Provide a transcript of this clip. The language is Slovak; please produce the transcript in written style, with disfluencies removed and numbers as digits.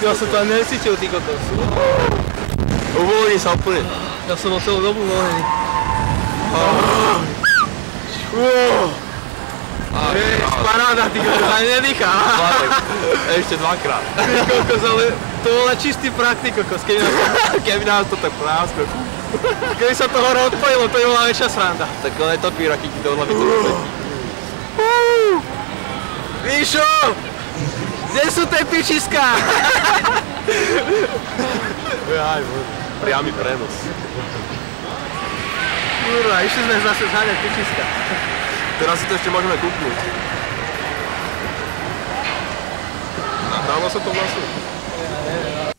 Ja som to ani necítil, ty kokos. Uvoľni sa úplne. Ja som bol celú dobu uvoľnený. Paráda, ty kokos, ani nedýchá. Ešte dvakrát. Ty kokos, ale to bola čistý prach, ty kokos, Keby nás to tak prásklo. keby sa to hore odpojilo, to by bola väčšia sranda. Tak ale topíra chytí do hlavy to letí. Míšo! Kde sú tie pičiská? Priamy prenos. Kurva, išli sme zase zháňať pičiska. Teraz si to ešte môžeme kúpnúť. Dalo sa to vlastne?